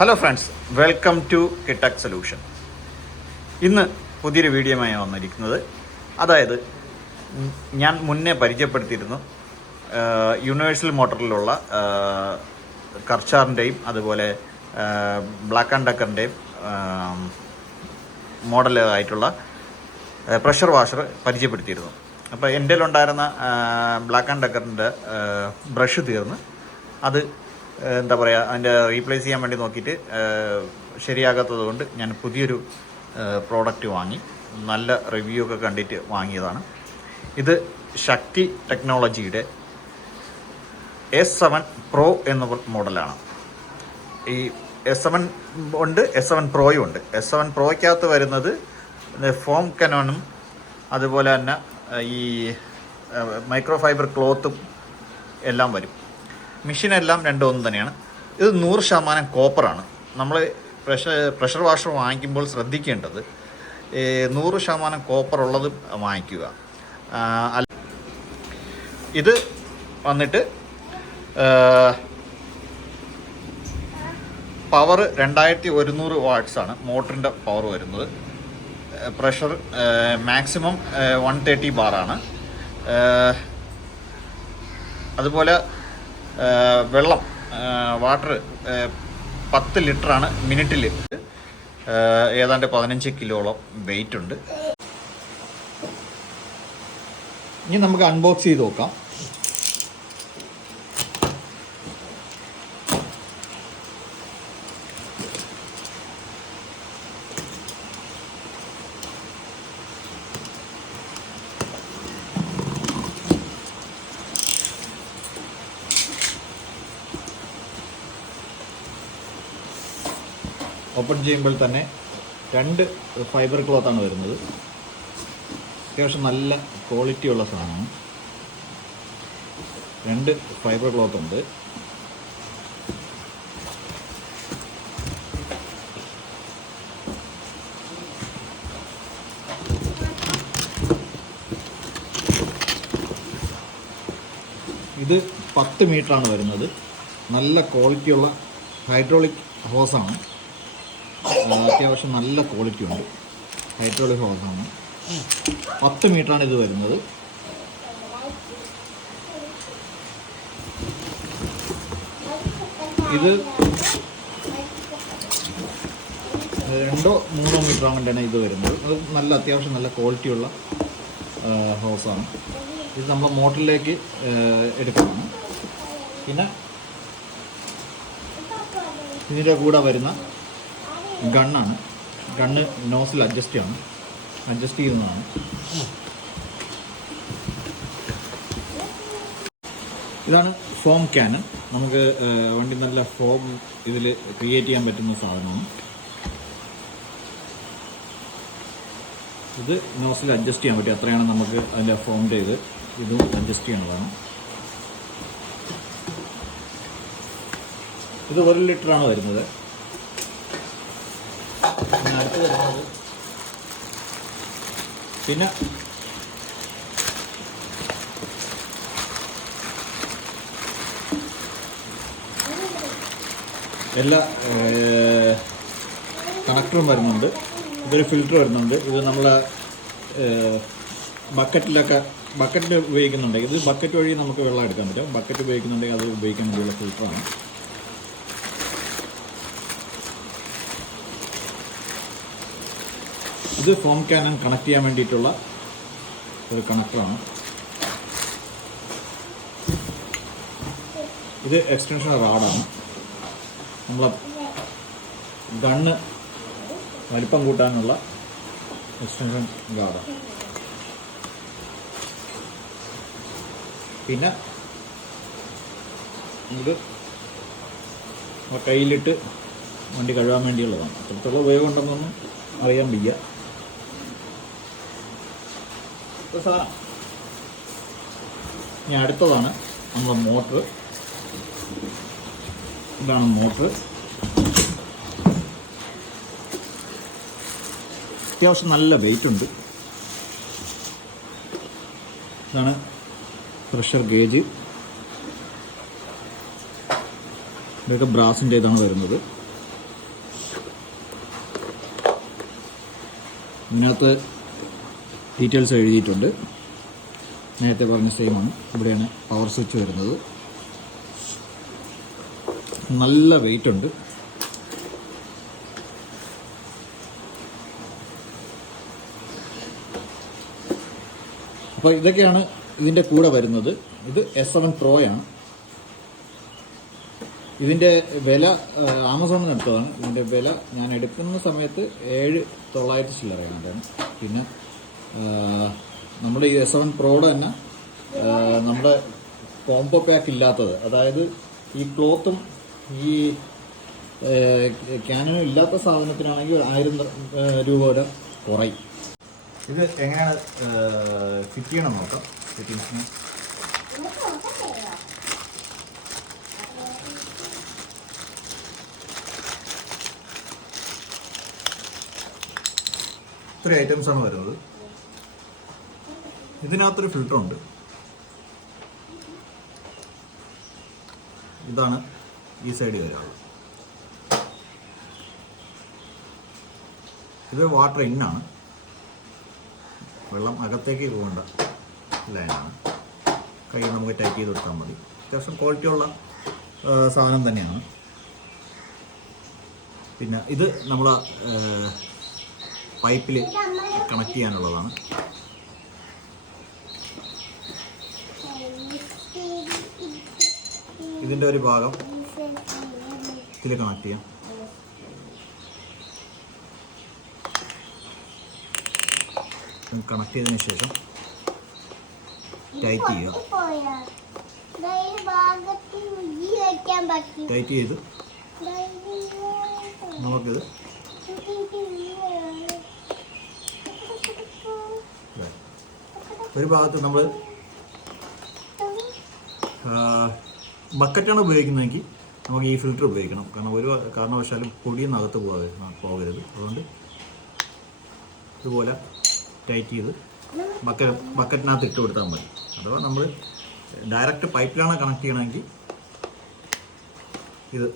Hello friends, welcome to Kitech solution. ഇന്ന് പുതിയൊരു വീഡിയോയുമായി വന്നിരിക്കുന്നത്, അതായത് ഞാൻ മുന്നേ പരിചയപ്പെടുത്തിയിരുന്നു യൂണിവേഴ്സൽ മോട്ടറിലുള്ള കർച്ചാറിൻ്റെയും അതുപോലെ ബ്ലാക്ക് ആൻഡ് ഡക്കറിൻ്റെയും മോഡലായിട്ടുള്ള പ്രഷർ വാഷർ പരിചയപ്പെടുത്തിയിരുന്നു. അപ്പോൾ എൻ്റെ ഉണ്ടായിരുന്ന ബ്ലാക്ക് ആൻഡ് ഡക്കറിൻ്റെ ബ്രഷ് തീർന്ന് അത് എന്താ പറയുക, അതിൻ്റെ റീപ്ലേസ് ചെയ്യാൻ വേണ്ടി നോക്കിയിട്ട് ശരിയാകാത്തത് കൊണ്ട് ഞാൻ പുതിയൊരു പ്രോഡക്റ്റ് വാങ്ങി. നല്ല റിവ്യൂ ഒക്കെ കണ്ടിട്ട് വാങ്ങിയതാണ്. ഇത് ശക്തി ടെക്നോളജിയുടെ S7 Pro എന്ന മോഡലാണ്. ഈ S7 ഉണ്ട്, S7 Proയും ഉണ്ട്. S7 Proയ്ക്കകത്ത് വരുന്നത് ഫോം കനോണും അതുപോലെ തന്നെ ഈ മൈക്രോ ഫൈബർ ക്ലോത്തും എല്ലാം വരും. മെഷീനെല്ലാം രണ്ടും ഒന്ന് തന്നെയാണ്. ഇത് 100% കോപ്പറാണ്. നമ്മൾ പ്രഷർ വാഷർ വാങ്ങിക്കുമ്പോൾ ശ്രദ്ധിക്കേണ്ടത് 100% കോപ്പർ ഉള്ളത് വാങ്ങിക്കുക. ഇത് വന്നിട്ട് പവർ 2100 വാട്ട്സാണ് മോട്ടറിൻ്റെ പവർ വരുന്നത്. Pressure maximum 130 ബാറാണ്. അതുപോലെ വെള്ളം വാട്ടർ 10 ലിറ്ററാണ് മിനിറ്റിൽ. ഏതാണ്ട് 15 കിലോളം വെയിറ്റ് ഉണ്ട്. ഇനി നമുക്ക് അൺബോക്സ് ചെയ്ത് നോക്കാം. ഓപ്പൺ ചെയ്യുമ്പോൾ തന്നെ 2 ഫൈബർ ക്ലോത്താണ് വരുന്നത്. അത്യാവശ്യം നല്ല ക്വാളിറ്റിയുള്ള സാധനമാണ്. 2 ഫൈബർ ക്ലോത്ത് ഉണ്ട്. ഇത് 10 മീറ്ററാണ് വരുന്നത്. നല്ല ക്വാളിറ്റിയുള്ള ഹൈഡ്രോളിക് ഹോസാണ്. അത്യാവശ്യം നല്ല ക്വാളിറ്റി ഉണ്ട്. ഹൈഡ്രോളിക് ഹോസാണ്. 10 മീറ്ററാണ് ഇത് വരുന്നത്. ഇത് 2-3 മീറ്ററാണ് തന്നെ ഇത് വരുന്നത്. അത് നല്ല അത്യാവശ്യം നല്ല ക്വാളിറ്റിയുള്ള ഹോസാണ്. ഇത് നമ്മൾ മോട്ടറിലേക്ക് എടുക്കണം. പിന്നെ ഇതിൻ്റെ കൂടെ വരുന്ന ഗണ്ണാണ്. ഗണ്ണ് നോസിൽ അഡ്ജസ്റ്റ് ചെയ്യുന്നതാണ്. ഇതാണ് ഫോം ക്യാനൻ. നമുക്ക് വണ്ടി നല്ല ഫോം ഇതിൽ ക്രിയേറ്റ് ചെയ്യാൻ പറ്റുന്ന സാധനമാണ്. ഇത് നോസിൽ അഡ്ജസ്റ്റ് ചെയ്യാൻ പറ്റും. അത്രയാണ് നമുക്ക് അതിൻ്റെ ഫോമിൻ്റെ ഇതും അഡ്ജസ്റ്റ് ചെയ്യണതാണ്. ഇത് 1 ലിറ്ററാണ് വരുന്നത്. അടുത്ത് വരുന്നത് പിന്നെ എല്ലാ കണക്ടറും വരുന്നുണ്ട്. ഇതൊരു ഫിൽറ്റർ വരുന്നുണ്ട്. ഇത് നമ്മളെ ബക്കറ്റിൽ ഉപയോഗിക്കുന്നുണ്ടെങ്കിൽ ഇത് ബക്കറ്റ് വഴി നമുക്ക് വെള്ളം എടുക്കാൻ പറ്റും. ബക്കറ്റ് ഉപയോഗിക്കുന്നുണ്ടെങ്കിൽ അത് ഉപയോഗിക്കാൻ വേണ്ടിയുള്ള ഫിൽറ്ററാണ്. ഇത് ഫോം ക്യാനൻ കണക്ട് ചെയ്യാൻ വേണ്ടിയിട്ടുള്ള ഒരു കണക്ടറാണ്. ഇത് എക്സ്റ്റൻഷൻ റാഡാണ്. നമ്മളെ ഗണ്ണ് വലിപ്പം കൂട്ടാനുള്ള എക്സ്റ്റൻഷൻ റാഡാണ്. പിന്നെ ഇത് കയ്യിലിട്ട് വണ്ടി കഴുകാൻ വേണ്ടിയുള്ളതാണ്. അത്രത്തോളം ഉപയോഗം ഉണ്ടെന്നൊന്നും അറിയാൻ വയ്യ. സാധനം ഇനി അടുത്തതാണ് നമ്മളെ മോട്ടർ. ഇതാണ് മോട്ടർ. അത്യാവശ്യം നല്ല വെയിറ്റ് ഉണ്ട്. ഇതാണ് പ്രഷർ ഗേജ്. ഇതൊക്കെ ബ്രാസിൻ്റെ ഇതാണ് വരുന്നത്. ഇതിനകത്ത് ഡീറ്റെയിൽസ് എഴുതിയിട്ടുണ്ട്. നേരത്തെ പറഞ്ഞ സെയിമാണ്. ഇവിടെയാണ് പവർ സ്വിച്ച് വരുന്നത്. നല്ല വെയിറ്റ് ഉണ്ട്. അപ്പോൾ ഇതൊക്കെയാണ് ഇതിൻ്റെ കൂടെ വരുന്നത്. ഇത് S7 Pro ആണ്. ഇതിൻ്റെ വില ആമസോണിൽ നിന്ന് എടുത്തതാണ്. ഇതിൻ്റെ വില ഞാൻ എടുക്കുന്ന സമയത്ത് 7,900 ചില്ലറയാണ്. പിന്നെ നമ്മുടെ ഈ S7 Proയുടെ തന്നെ നമ്മുടെ കോംബോ പാക്ക് ഇല്ലാത്തത്, അതായത് ഈ ക്ലോത്തും ഈ ക്യാനും ഇല്ലാത്ത സാധനത്തിനാണെങ്കിൽ 1000 രൂപ വരെ കുറയും. ഇത് എങ്ങനെയാണ് ഫിറ്റ് ചെയ്യണം നോക്കാം. ഫിറ്റിങ്സിന് ഇത്രയും ഐറ്റംസാണ് വരുന്നത്. ഇതിനകത്തൊരു ഫിൽറ്ററുണ്ട്. ഇതാണ് ഈ സൈഡ് വരാറ്. ഇത് വാട്ടർ ഇന്നാണ്, വെള്ളം അകത്തേക്ക് പോകേണ്ട ലൈനാണ്. കൈ നമുക്ക് ടൈറ്റ് ചെയ്ത് കൊടുത്താൽ മതി. അത്യാവശ്യം ക്വാളിറ്റിയുള്ള സാധനം തന്നെയാണ്. പിന്നെ ഇത് നമ്മൾ പൈപ്പിൽ കണക്ട് ചെയ്യാനുള്ളതാണ്. ഇതിൻ്റെ ഒരു ഭാഗം ഇതിൽ കണക്ട് ചെയ്യാം. കണക്ട് ചെയ്തതിന് ശേഷം ടൈറ്റ് ചെയ്യുക. ടൈറ്റ് ചെയ്ത് നമുക്കിത് ഒരു ഭാഗത്ത് നമ്മൾ ബക്കറ്റാണ് ഉപയോഗിക്കുന്നതെങ്കിൽ നമുക്ക് ഈ ഫിൽറ്റർ ഉപയോഗിക്കണം. കാരണം ഒരു കാരണവശാലും പൊടിയൊന്നും അകത്ത് പോകരുത്. അതുകൊണ്ട് ഇതുപോലെ ടൈറ്റ് ചെയ്ത് ബക്കറ്റിനകത്ത് ഇട്ട് കൊടുത്താൽ മതി. അഥവാ നമ്മൾ ഡയറക്റ്റ് പൈപ്പിലാണ് കണക്ട് ചെയ്യണമെങ്കിൽ ഇത്.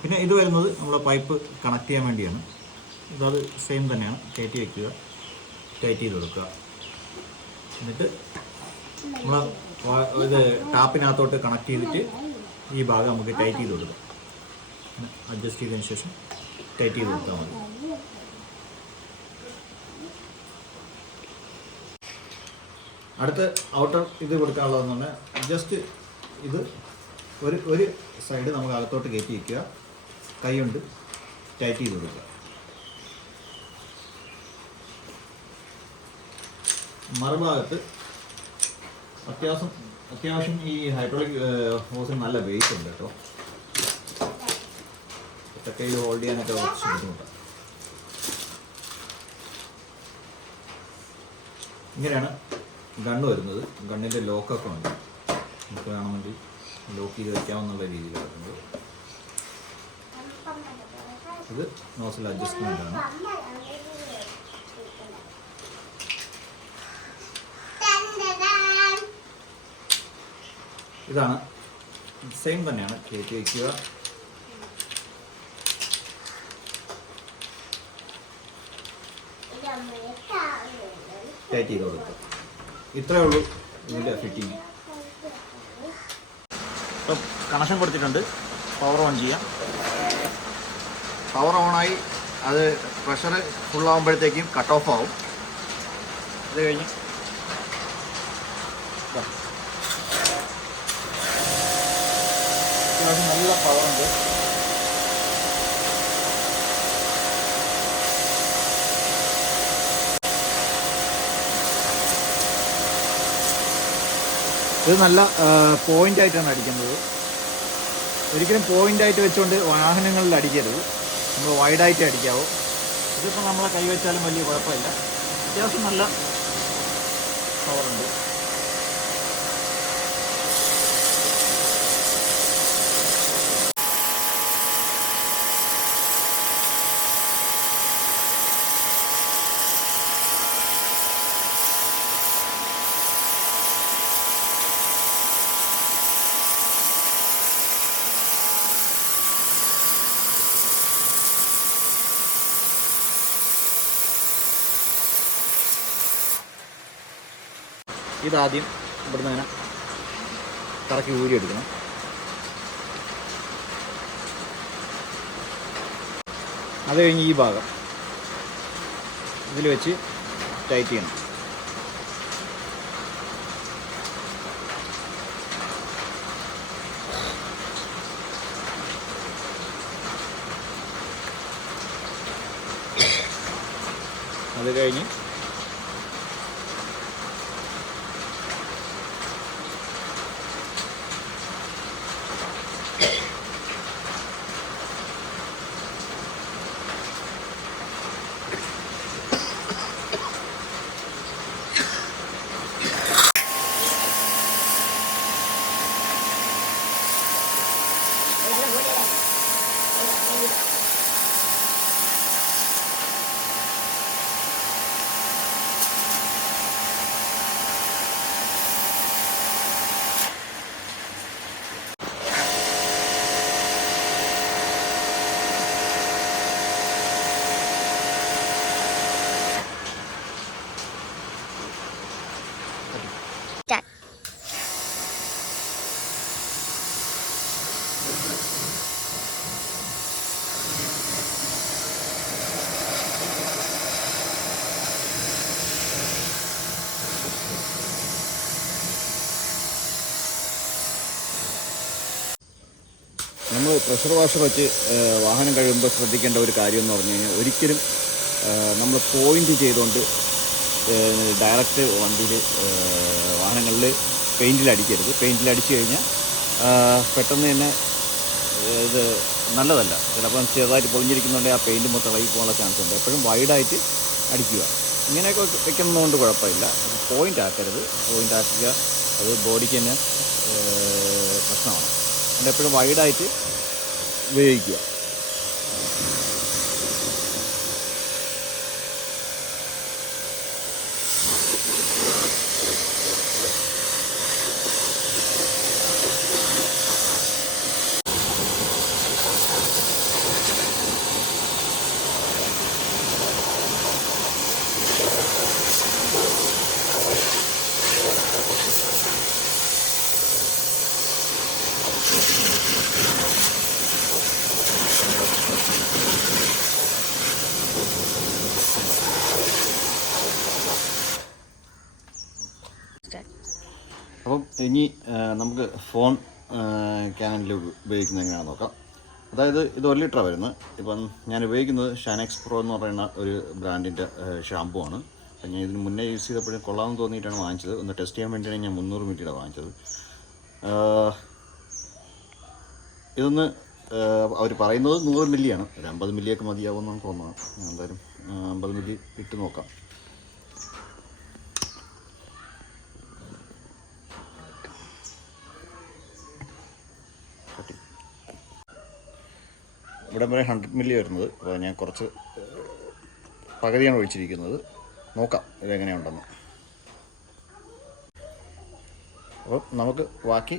പിന്നെ ഇത് വരുന്നത് നമ്മൾ പൈപ്പ് കണക്ട് ചെയ്യാൻ വേണ്ടിയാണ്. ഇതത് സെയിം തന്നെയാണ്. കയറ്റി വയ്ക്കുക, ടൈറ്റ് ചെയ്ത് കൊടുക്കുക. എന്നിട്ട് നമ്മൾ ഇത് ടാപ്പിനകത്തോട്ട് കണക്ട് ചെയ്തിട്ട് ഈ ഭാഗം നമുക്ക് ടൈറ്റ് ചെയ്ത് കൊടുക്കാം. അഡ്ജസ്റ്റ് ചെയ്തതിന് ശേഷം ടൈറ്റ് ചെയ്ത് കൊടുത്താൽ മതി. അടുത്ത ഔട്ടർ ഇത് കൊടുക്കാനുള്ളതെന്ന് പറഞ്ഞാൽ ജസ്റ്റ് ഇത് ഒരു സൈഡ് നമുക്ക് അകത്തോട്ട് കയറ്റി വയ്ക്കുക, കൈ കൊണ്ട് ടൈറ്റ് ചെയ്ത് കൊടുക്കുക. മറുഭാഗത്ത് അത്യാവശ്യം ഈ ഹൈഡ്രോളിക് ഹോസിന് നല്ല വെയിറ്റ് ഉണ്ട് കേട്ടോ. ഒറ്റക്കൈയിൽ ഹോൾഡ് ചെയ്യാനൊക്കെ കുറച്ച് ബുദ്ധിമുട്ടാണ്. ഇങ്ങനെയാണ് ഗണ്ണ് വരുന്നത്. ഗണ്ണിൻ്റെ ലോക്കൊക്കെ ഉണ്ട്. നമുക്ക് വേണമെങ്കിൽ ലോക്ക് ചെയ്ത് വയ്ക്കാമെന്നുള്ള രീതിയിലാണ് വരുന്നത്. ഇത് നോസിൽ അഡ്ജസ്റ്റ്മെൻ്റ് ആണ്. ഇതാണ് സെയിം തന്നെയാണ്. കയറ്റി വയ്ക്കുക, ടൈറ്റ് ചെയ്ത് കൊടുക്കുക. ഇത്രയേ ഉള്ളൂ ഇതിൻ്റെ ഫിറ്റിങ്. ഇപ്പം കണക്ഷൻ കൊടുത്തിട്ടുണ്ട്. പവർ ഓൺ ചെയ്യാം. പവർ ഓണായി അത് പ്രഷർ ഫുള്ളാകുമ്പോഴത്തേക്കും കട്ട് ഓഫ് ആവും. അത് കഴിഞ്ഞ് അത്യാവശ്യം നല്ല പവറുണ്ട്. ഇത് നല്ല പോയിൻ്റ് ആയിട്ടാണ് അടിക്കുന്നത്. ഒരിക്കലും പോയിൻ്റായിട്ട് വെച്ചുകൊണ്ട് വാഹനങ്ങളിൽ അടിക്കരുത്. നമ്മൾ വൈഡായിട്ട് അടിക്കാവൂ. ഇതിപ്പോൾ നമ്മളെ കൈവച്ചാലും വലിയ കുഴപ്പമില്ല. അത്യാവശ്യം നല്ല പവറുണ്ട്. ഇതാദ്യം ഇവിടുന്ന് അങ്ങനെ കറക്കി ഊരിയെടുക്കണം. അത് കഴിഞ്ഞ് ഈ ഭാഗം ഇതിൽ വെച്ച് ടൈറ്റ് ചെയ്യണം. അത് കഴിഞ്ഞ് നമ്മൾ പ്രഷർ വാഷർ വെച്ച് വാഹനം കഴിയുമ്പോൾ ശ്രദ്ധിക്കേണ്ട ഒരു കാര്യം എന്ന് പറഞ്ഞു കഴിഞ്ഞാൽ ഒരിക്കലും നമ്മൾ പോയിൻ്റ് ചെയ്തുകൊണ്ട് ഡയറക്റ്റ് വണ്ടിയിൽ വാഹനങ്ങളിൽ പെയിൻറ്റിലടിക്കരുത്. പെയിൻറ്റിലടിച്ചു കഴിഞ്ഞാൽ പെട്ടെന്ന് തന്നെ ഇത് നല്ലതല്ല. ചിലപ്പം ചെറുതായിട്ട് പൊളിഞ്ഞിരിക്കുന്നുണ്ടെങ്കിൽ ആ പെയിൻറ്റ് മൊത്തം ഇളകി പോകാനുള്ള ചാൻസ് ഉണ്ട്. എപ്പോഴും വൈഡായിട്ട് അടിക്കുക. ഇങ്ങനെയൊക്കെ വെക്കുന്നതുകൊണ്ട് കുഴപ്പമില്ല. അത് പോയിൻ്റ് ആക്കരുത്. പോയിൻ്റ് ആക്കുക അത് ബോഡിക്ക് തന്നെ പ്രശ്നമാണ്. അതുകൊണ്ട് എപ്പോഴും വൈഡായിട്ട് ഉപയോഗിക്കുക. അപ്പം ഇനി നമുക്ക് ഫോൺ ക്യാനലിൽ ഉപയോഗിക്കുന്നത് എങ്ങനെയാണെന്ന് നോക്കാം. അതായത് ഇത് 1 ലിറ്ററാണ് വരുന്നത്. ഇപ്പം ഞാൻ ഉപയോഗിക്കുന്നത് ഷാനെക്സ് പ്രോ എന്ന് പറയുന്ന ഒരു ബ്രാൻഡിൻ്റെ ഷാമ്പു ആണ്. അപ്പം ഞാൻ ഇതിന് മുന്നേ യൂസ് ചെയ്തപ്പോഴും കൊള്ളാമെന്ന് തോന്നിയിട്ടാണ് വാങ്ങിച്ചത്. ഒന്ന് ടെസ്റ്റ് ചെയ്യാൻ വേണ്ടിയാണ് ഞാൻ 300 മില്ലിയുടെ വാങ്ങിച്ചത്. ഇതൊന്ന് അവർ പറയുന്നത് 100 മില്ലിയാണ്. ഒരു 50 മില്ലിയൊക്കെ മതിയാവുമെന്ന് തോന്നുന്നു. ഞാൻ എന്തായാലും 50 മില്ലി ഇട്ട് നോക്കാം. ഇവിടെ വരെ 100 മില്ലി വരുന്നത്. അപ്പോൾ ഞാൻ കുറച്ച് പകുതിയാണ് ഒഴിച്ചിരിക്കുന്നത്. നോക്കാം ഇതെങ്ങനെയുണ്ടെന്ന്. അപ്പോൾ നമുക്ക് ബാക്കി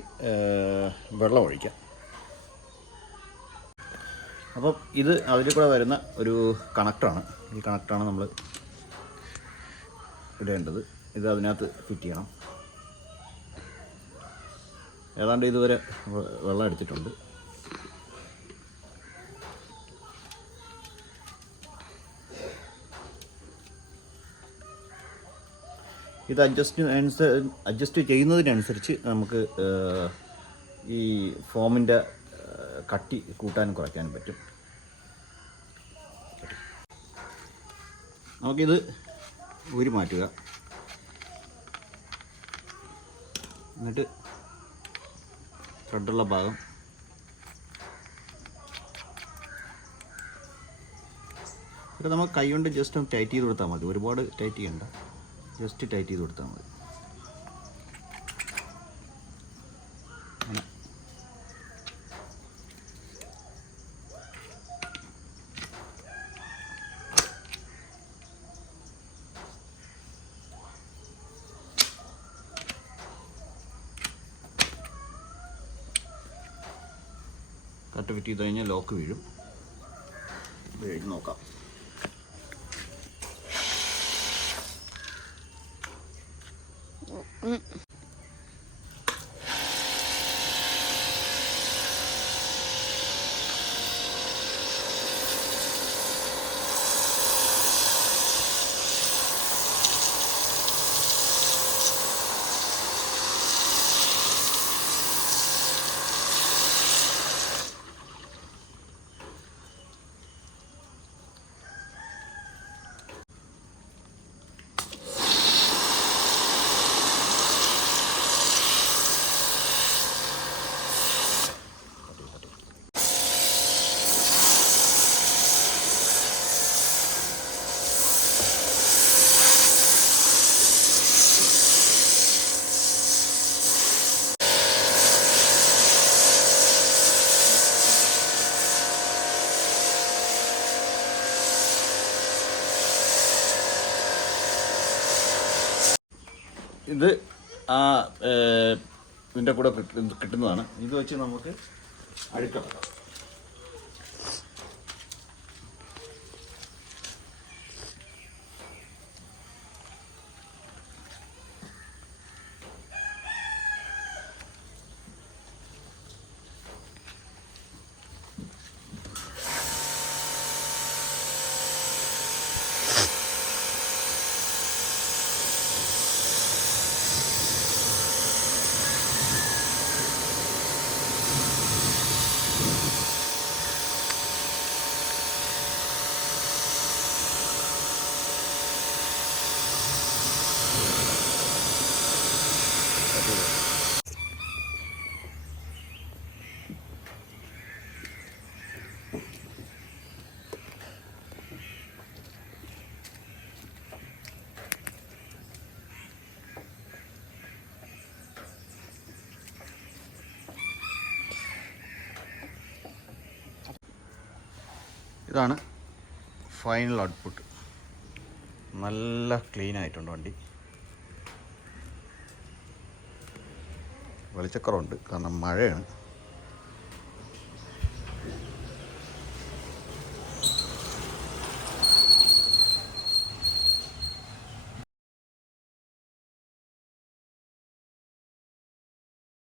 വെള്ളം ഒഴിക്കാം. അപ്പം ഇത് അതിൽ കൂടെ വരുന്ന ഒരു കണക്ടറാണ്. ഈ കണക്ടറാണ് നമ്മൾ ഇടേണ്ടത്. ഇത് അതിനകത്ത് ഫിറ്റ് ചെയ്യണം. ഏതാണ്ട് ഇതുവരെ വെള്ളം എടുത്തിട്ടുണ്ട്. ഇത് അഡ്ജസ്റ്റ് ചെയ്യുന്നതിനനുസരിച്ച് നമുക്ക് ഈ ഫോമിൻ്റെ കട്ടി കൂട്ടാനും കുറയ്ക്കാനും പറ്റും. നമുക്കിത് ഊരി മാറ്റുക. എന്നിട്ട് ത്രെഡുള്ള ഭാഗം ഇത് നമുക്ക് കൈ കൊണ്ട് ജസ്റ്റ് ഒന്ന് ടൈറ്റ് ചെയ്ത് കൊടുത്താൽ മതി. ഒരുപാട് ടൈറ്റ് ചെയ്യണ്ട, ജസ്റ്റ് ടൈറ്റ് ചെയ്ത് കൊടുത്താൽ മതി. അങ്ങനെ കട്ട് ഫിറ്റ് ചെയ്ത് കഴിഞ്ഞാൽ ലോക്ക് വീഴും. നോക്കാം. Oh. ഇത് ആ ഇതിൻ്റെ കൂടെ കിട്ടുന്നതാണ്. ഇത് വെച്ച് നമുക്ക് അഴുക്കാം. ഇതാണ് ഫൈനൽ ഔട്ട്പുട്ട്. നല്ല ക്ലീൻ ആയിട്ടുണ്ട് വണ്ടി. വെളിച്ചക്കുറവുണ്ട് കാരണം മഴയാണ്.